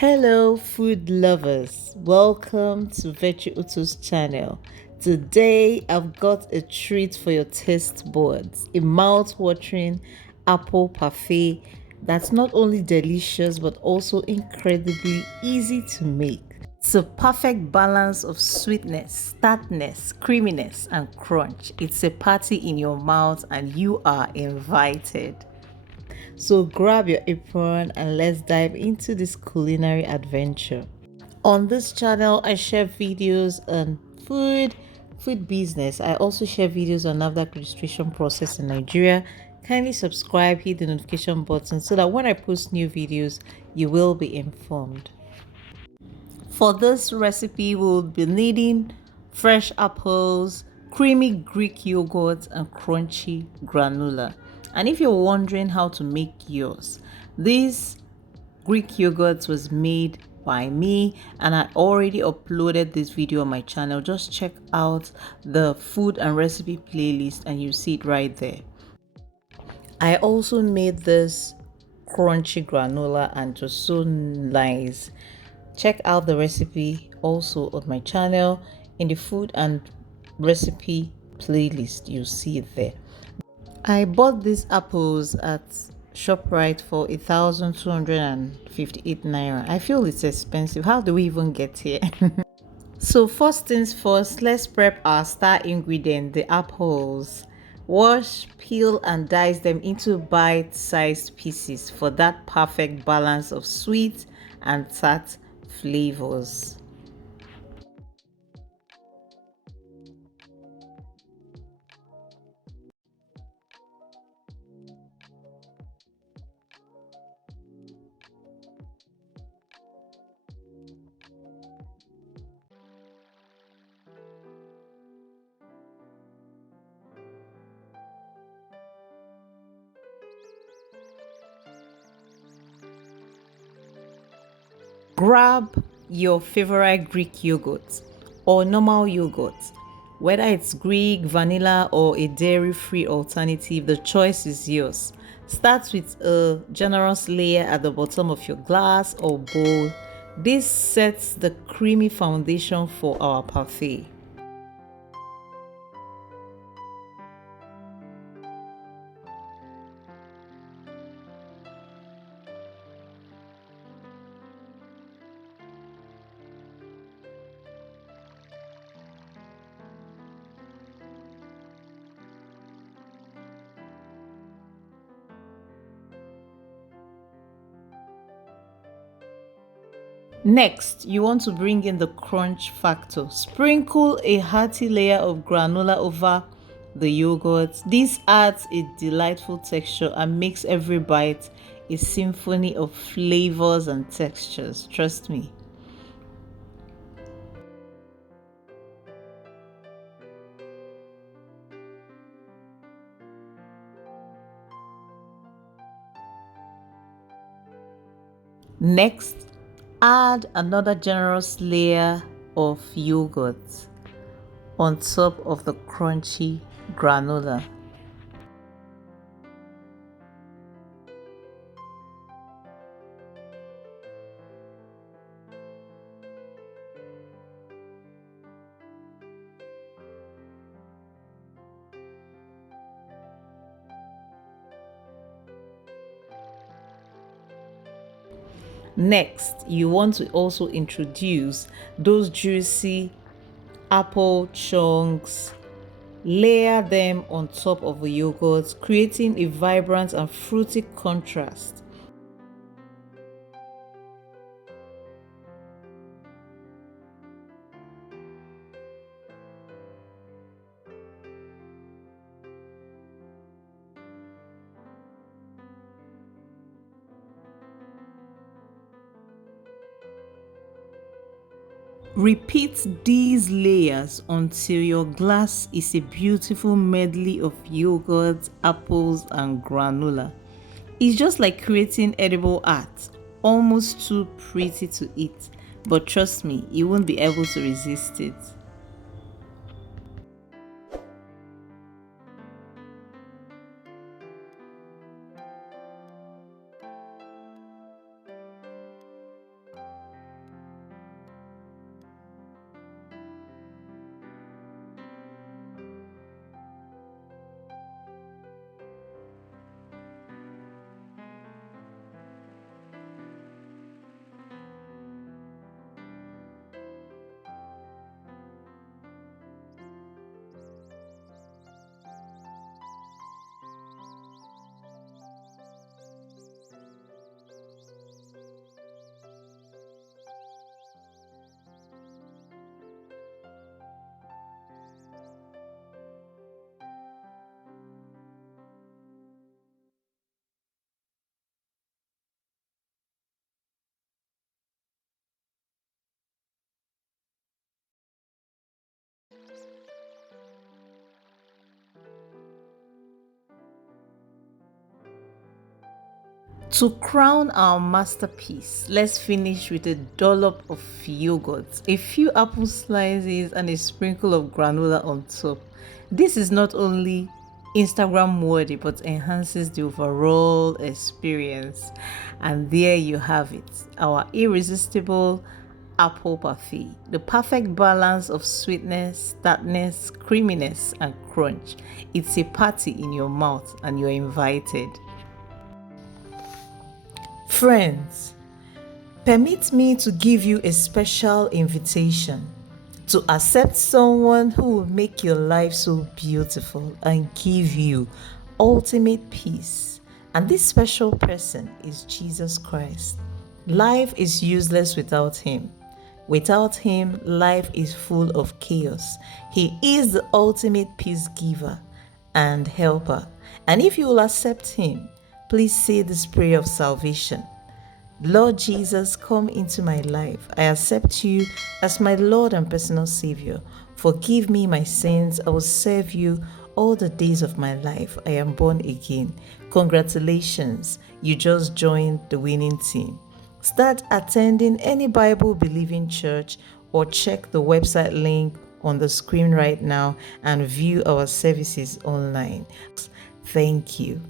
Hello, food lovers. Welcome to Vetri Uto's channel. Today, I've got a treat for your taste buds, a mouth-watering apple parfait that's not only delicious but also incredibly easy to make. It's a perfect balance of sweetness, tartness, creaminess, and crunch. It's a party in your mouth, and you are invited. So grab your apron and let's dive into this culinary adventure. On this channel, I share videos on food business. I also share videos on NAFDAC registration process in Nigeria. Kindly subscribe, hit the notification button so that when I post new videos, you will be informed. For this recipe, we'll be needing fresh apples, creamy Greek yogurt, and crunchy granola. And if you're wondering how to make yours, this Greek yogurt was made by me and I already uploaded this video on my channel. Just check out the food and recipe playlist and you see it right there. I also made this crunchy granola and it was so nice. Check out the recipe also on my channel in the food and recipe playlist. You see it there. I bought these apples at ShopRite for 1,258 naira. I feel it's expensive. How do we even get here? So first things first, let's prep our star ingredient, the apples. Wash, peel and dice them into bite-sized pieces for that perfect balance of sweet and tart flavors. Grab your favorite Greek yogurt or normal yogurt. Whether it's Greek, vanilla, or a dairy-free alternative, the choice is yours. Start with a generous layer at the bottom of your glass or bowl. This sets the creamy foundation for our parfait. Next, you want to bring in the crunch factor. Sprinkle a hearty layer of granola over the yogurt. This adds a delightful texture and makes every bite a symphony of flavors and textures. Trust me. Next, add another generous layer of yogurt on top of the crunchy granola. Next, you want to also introduce those juicy apple chunks. Layer them on top of the yogurt, creating a vibrant and fruity contrast. Repeat these layers until your glass is a beautiful medley of yogurt, apples, and granola. It's just like creating edible art, almost too pretty to eat, but trust me, you won't be able to resist it. To crown our masterpiece, let's finish with a dollop of yogurt, a few apple slices, and a sprinkle of granola on top. This is not only Instagram worthy but enhances the overall experience. And there you have it, our irresistible apple parfait, the perfect balance of sweetness, tartness, creaminess, and crunch. It's a party in your mouth, and you're invited. Friends, permit me to give you a special invitation to accept someone who will make your life so beautiful and give you ultimate peace. And this special person is Jesus Christ. Life is useless without Him. Without Him, life is full of chaos. He is the ultimate peace giver and helper. And if you will accept Him, please say this prayer of salvation. Lord Jesus, come into my life. I accept you as my Lord and personal Savior. Forgive me my sins. I will serve you all the days of my life. I am born again. Congratulations, you just joined the winning team. Start attending any Bible believing church or check the website link on the screen right now and view our services online. Thank you.